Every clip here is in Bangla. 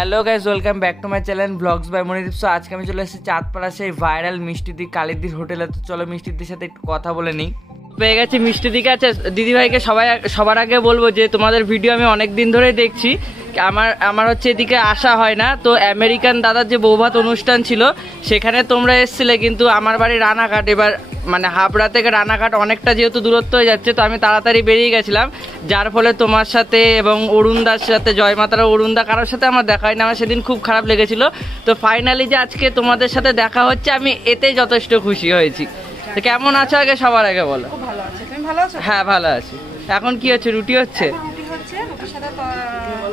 Hello guys, welcome back to my channel vlogs by Monidip. So আজকে আমি চলে এসেছি চাঁদপাড়া সেই ভাইরাল মিষ্টিদি কালিদির হোটেলে। তো চলো মিষ্টিদির সাথে একটু কথা বলে নিই। পেয়ে গেছি মিষ্টিদিকে। আছে দিদিভাইকে সবার আগে বলবো যে তোমাদের ভিডিও আমি অনেক দিন ধরেই দেখছি। আমার হচ্ছে এদিকে আসা হয় না। তো আমেরিকান দাদার যে বৌভাত অনুষ্ঠান ছিল সেখানে তোমরা এসছিলে, কিন্তু আমার বাড়ি রানাঘাট। এবার মানে হাবড়া থেকে রানাঘাট অনেকটা যেহেতু দূরত্ব হয়ে যাচ্ছে, তো আমি তাড়াতাড়ি বেরিয়ে গেছিলাম, যার ফলে তোমার সাথে এবং অরুণদার সাথে, জয়মাতারা অরুণদা কারোর সাথে আমার দেখা হয়নি। আমার সেদিন খুব খারাপ লেগেছিল। তো ফাইনালি যে আজকে তোমাদের সাথে দেখা হচ্ছে, আমি এতেই যথেষ্ট খুশি হয়েছি। তো কেমন আছো আগে সবার আগে বলো। খুব ভালো আছে, তুমি ভালো আছো? হ্যাঁ ভালো আছি। এখন কি হচ্ছে? রুটি হচ্ছে? রুটি হচ্ছে, রুটির সাথে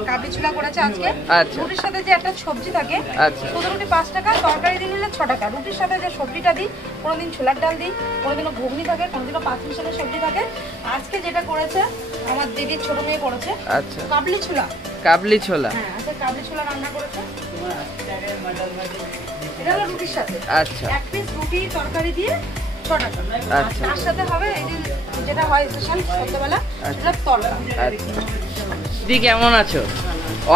কাবলি ছোলা করেছে আজকে। আচ্ছা। রুটির সাথে যে একটা সবজি থাকে, আচ্ছা। শুধু রুটি 5 টাকা, তরকারি দিয়ে নিলে 6 টাকা। রুটির সাথে যে সবজিটা দিই, কোনোদিন ছোলার ডাল দিই, কোনোদিনও ঘুগনি থাকে, কোনোদিনও 5 মিশালের সবজি থাকে। আজকে যেটা করেছে আমার দিদির ছোট মেয়ে করেছে। আচ্ছা। কাবলি ছোলা। কাবলি ছোলা। হ্যাঁ, আজকে কাবলি ছোলা রান্না করেছে। এটা হলো রুটির সাথে। আচ্ছা। এক পিস রুটি তরকারি দিয়ে 6 টাকা। আচ্ছা। তার সাথে হবে এই যে যেটা হয় স্পেশাল সন্ধ্যাবেলা, সেটা তরকা। আচ্ছা। দিদি কেমন আছো?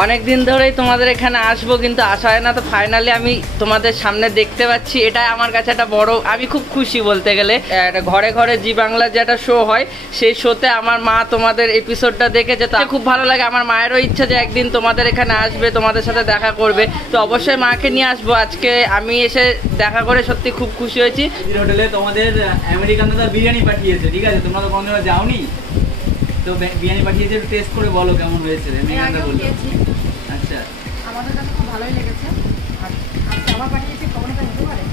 অনেক দিন ধরেই তোমাদের এখানে আসবো, কিন্তু আসা হয় না। তো ফাইনালি আমি তোমাদের সামনে দেখতে পাচ্ছি, এটা আমার কাছে একটা বড়, আমি খুব খুশি বলতে গেলে। একটা ঘরে ঘরে জি বাংলার যে একটা শো হয়, সেই শোতে আমার মা তোমাদের এপিসোডটা দেখেছে। তো খুব ভালো লাগে। আমার মায়েরও ইচ্ছা যে একদিন তোমাদের এখানে আসবে, তোমাদের সাথে দেখা করবে। তো অবশ্যই মাকে নিয়ে আসবো। আজকে আমি এসে দেখা করে সত্যি খুব খুশি হয়েছি। হোটেলে তোমাদের আমেরিকান দাদা বিরিয়ানি পাঠিয়েছে, ঠিক আছে? তোমরা তো কোনোদিন যাওনি, তো বিরিয়ানি পাঠিয়েছে, টেস্ট করে বলো কেমন হয়েছে। আচ্ছা, আমাদের কাছে খুব ভালোই লেগেছে। আর আজকে আবার পাঠিয়েছি, কখনো হতে পারে।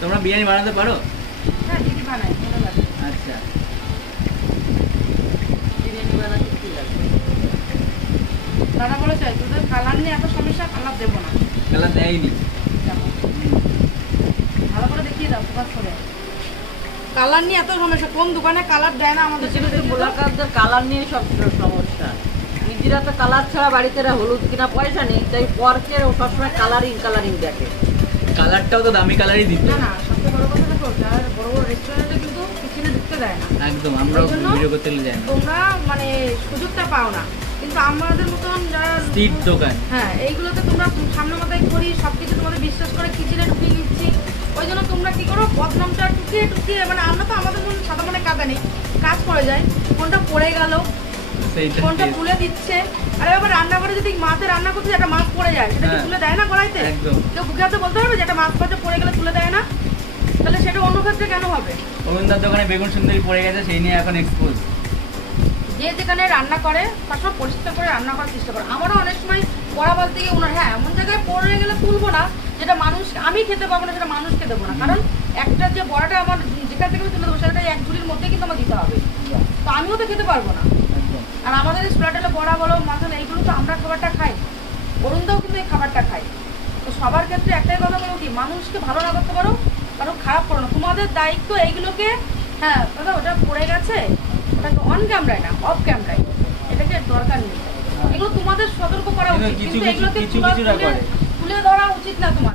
তোমরা বিরিয়ানি বানাতে পারো? হ্যাঁ, দিদি বানায়, ভালো লাগে। আচ্ছা, বিরিয়ানি বানাতে কি লাগে? দাদা বলেছে তোদের কালার নিয়ে এত সমস্যা, কালার দেবো না। কালার দেয়নি। ভালো করে দেখিয়ে দাও, ফোকাস করে। কালার নিয়ে এত সমস্যা, কোন দোকানে কালার দেয় না আমাদের? গোলাকারদের কালার নিয়ে সব সমস্যা। নিজেরা তো কালার ছাড়া বাড়িতে হলুদ কিনা পয়সা নেই, তাই পরকে সবসময় কালারিং দেখে। কালারটাও তো দামি কালারই দিতে। না না, সবচেয়ে বড় কথা দেখো, যারা বড় বড় রেস্টুরেন্টে কিন্তু কিচেনে ঢুকতে দেয় না। একদম, আমরাও ভিডিও করতে যাই না। তোমরা মানে সুযোগটা পাও না, কিন্তু আমাদের মতন যারা স্ট্রিট দোকান, হ্যাঁ, এইগুলোতে তোমরা সামনে মাথায় করি, সবকিছু তোমাদের বিশ্বাস করে কিচেনে ঢুকিয়ে নিচ্ছি। ওই জন্য তোমরা কি করো, বদনামটা টুকিয়ে মানে আমরা তো আমাদের মনে সাদা মনে কাদা নেই, কাজ করে যায়, কোনটা পড়ে গেল, কোনটা তুলে দিচ্ছে। আর এবার রান্না করে যদি মাছে রান্না করতে একটা মাছ পড়ে যায়, সেটা কি তুলে দেয় না কড়াইতে? কেউ বুকে হাতে বলতে পারবে যে একটা মাছ পাচ্ছে পড়ে গেলে তুলে দেয় না? তাহলে সেটা অন্য ক্ষেত্রে কেন হবে? অরুণদার দোকানে বেগুন সুন্দরী পড়ে গেছে, সেই নিয়ে এখন এক্সপোজ। যে যেখানে রান্না করে তার সব পরিষ্কার করে রান্না করার চেষ্টা করে। আমারও অনেক সময় পড়া বলতে গিয়ে ওনার, হ্যাঁ, এমন জায়গায় পড়ে গেলে তুলবো না যেটা মানুষ, আমি খেতে পারবো না, সেটা মানুষকে দেবো না। কারণ একটা যে বড়াটা আমার যেখান থেকে আমি তুলে দেবো, সেটা এক ঝুড়ির মধ্যে কিন্তু আমার দিতে হবে। তো আমিও তো খেতে পারবো না। আর আমাদের স্প্লাটেলে বড়া বলো, মাখন, এইগুলো তো আমরা খাবারটা খাই, অরুণদাও কিন্তু এই খাবারটা খাই। তো সবার ক্ষেত্রে একটাই কথা বলো, কি মানুষকে ভালো না করতে পারো, কারো খারাপ করো না। তোমাদের দায়িত্ব এইগুলোকে, হ্যাঁ দাদা ওটা পড়ে গেছে, ওটাকে অন ক্যামেরায় না, অফ ক্যামেরায়, এটাকে দরকার নেই। এগুলো তোমাদের সতর্ক করা উচিত, কিন্তু এগুলোকে তুলে ধরা উচিত না তোমার।